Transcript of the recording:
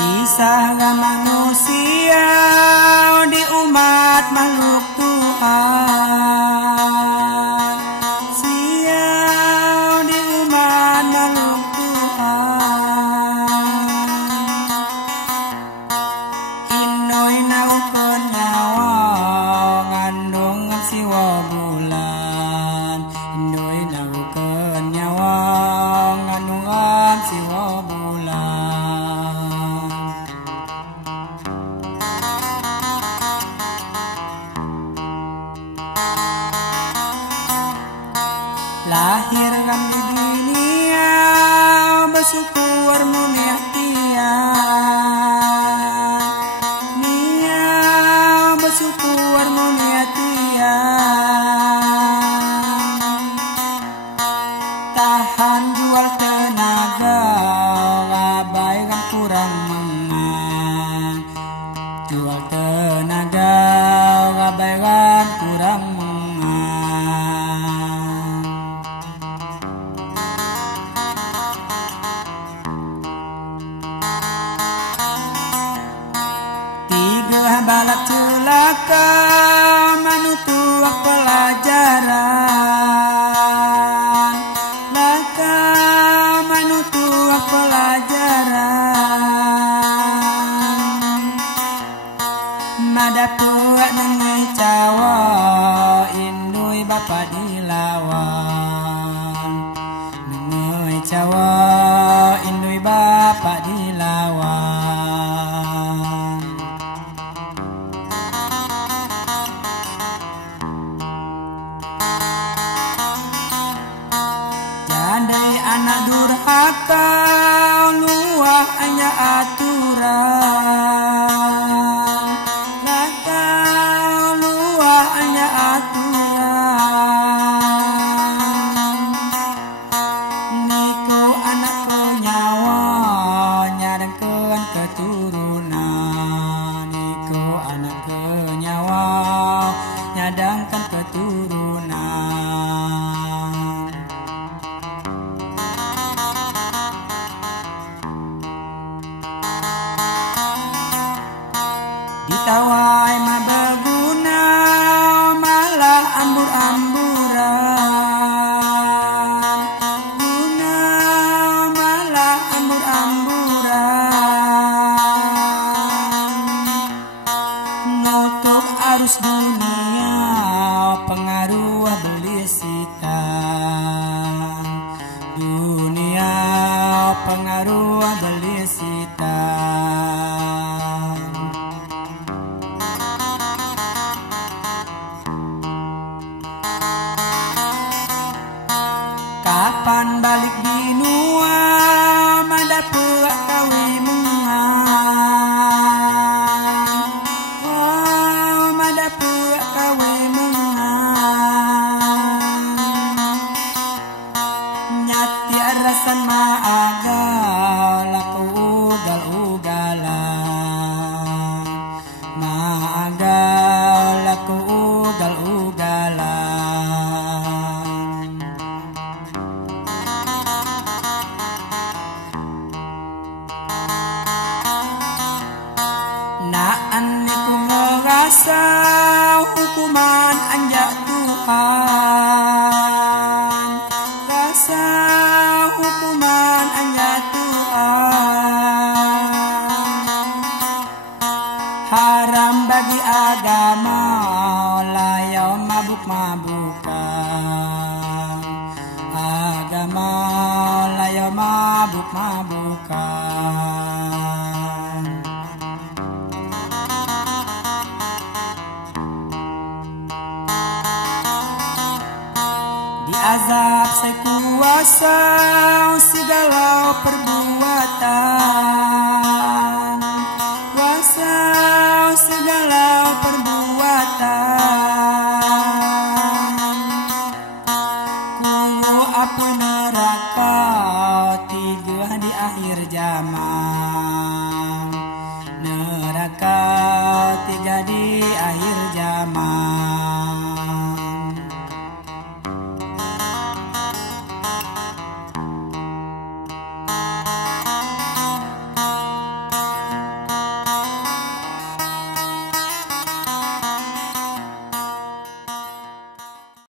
Kisah manusia di umat makhluk Tuhan, siau di umat makhluk Tuhan. Inoi naukon nyawa ngandung siwa bulan, inoi naukon nyawa ngandung siwa bulan. Lahir kami di dunia bersyukur mulia nia bersyukur mulia tahan jual tenaga abaikan kurang menang, jual tenaga abaikan kurang menang. Balak celaka manutuak pelajaran, laka manutuak pelajaran. Madapuak nengai cawa indui bapa dilawan, nengai cawa indui bapa dilawan. Andai anak durhaka luah hanya aturan, laka luah hanya aturan. Niku anak ko nyawa nyadangkeun keturunan, niku anak ko nyawa nyadangkan keturunan. Ditawai mah berguna malah ambur-amburan, guna malah ambur-amburan. Nutup arus dunia pengaruh beli sitan, dunia pengaruh beli sitan. Kapan balik di nua madapuak kawi mengang, oh madapuak kawi mengang. Nyati arasan maagal laku ugal-ugalan, maagal laku ugal-ugalan. Naan niku ngerasa hukuman anjak Tuhan, rasa hukuman anjak Tuhan. Haram bagi agama layau mabuk-mabukan, agama layau mabuk-mabukan. Azab saya kuasa segala perbuatan,